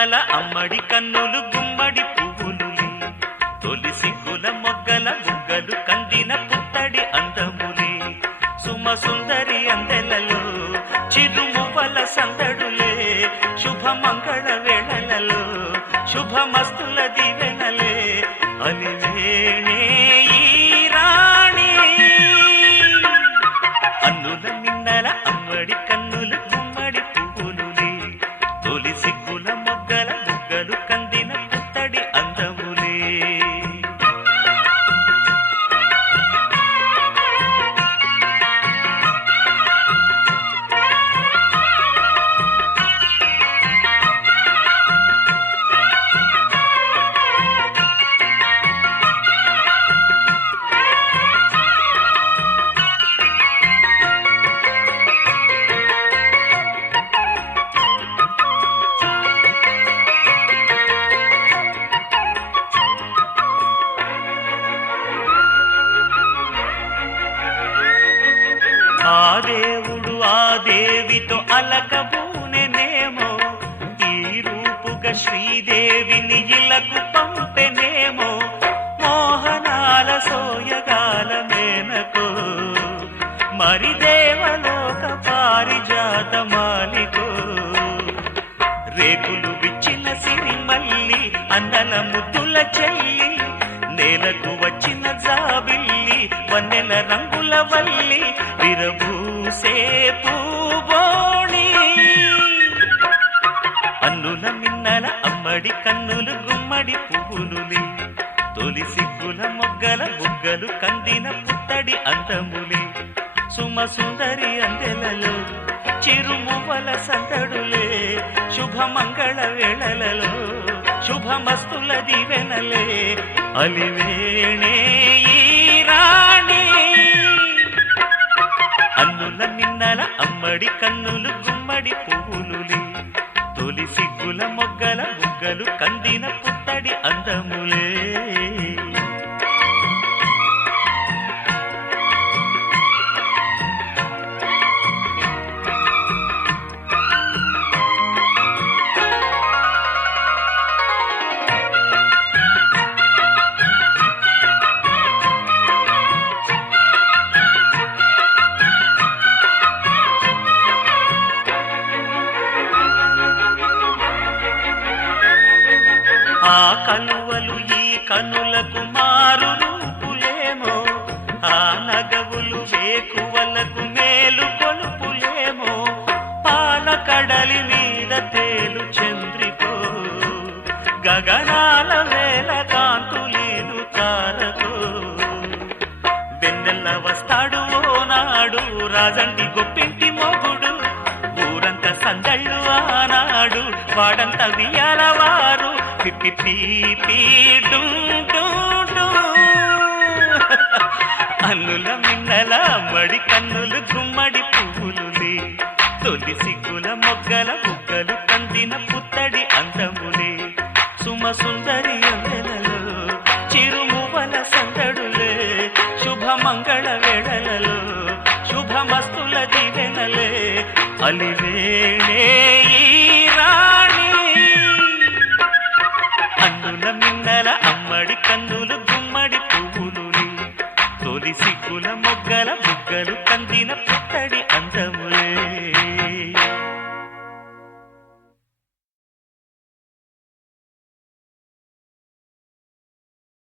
మిన్నల అమ్మడి కన్నులు గుమ్మడి పువ్వులు తొలి సిగ్గుల మొగ్గల బుగ్గలు కందిన పుత్తడి అందములే. సుమ సుందరి అందెలలో చిరుమువ్వల సందడులే. శుభ మంగళ వేళలలో శుభమస్తుల దివెనలే. అని ఆ దేవుడు ఆ దేవితో అలకబూనెనేమో ఈ రూపుగా శ్రీదేవిని ఇలకు పంపెనేమో మోహనాల సోయగాల మేనకో మరి దేవలోక పారిజాత మాలికో. రేకులు విచ్చిన సిరిమల్లి అందల ముద్దుల చెల్లి నేలకు వచ్చిన జాబిల్లి వన్నెల రంగు గుమ్మడి కన్నులు గుమ్మడి పువ్వులులే. తొలి సిగ్గుల మొగ్గల బుగ్గలు కందిన పుత్తడి అందములే సుమ సుందరి అందెలలో చిరుమువ్వల సందడులే. శుభమంగళ వేళలలో శుభమస్తుల దివెనలే. అలివేణే రాణి. అన్నుల నిన్నల అమ్మడి కన్నులు గుమ్మడి పువ్వులులే. తొలి సిగ్గుల మొగ్గల బుగ్గలు కందిన పుత్తడి అందములే. ఆ కనువలు ఈ కనులకు మారు రూపులేమో ఆ నగవులు వేకువలకు మేలు కొలుపులేమో పాల కడలి మీద తేలు చంద్రికో గగనాల వేల కాంతులీలు తారకో. వెన్నెల్ల వస్తాడు ఓ నాడు రాజంటి గొప్పింటి మొగుడు ఊరంత సందళ్ళు ఆనాడు వాడంత వియా వారు పీ పీ డు డు. మిన్నల మడి కన్నులు గుమ్మడి పువ్వులులే. తొలి సిగ్గుల మొగ్గల బుగ్గలు కందిన పుత్తడి అందములే సుమ సుందరి అందెలలో చిరుమువల సందడులే. శుభ మంగళ వేళలలో శుభమస్తుల దివెనలే. అలివే பாடுக்கங்க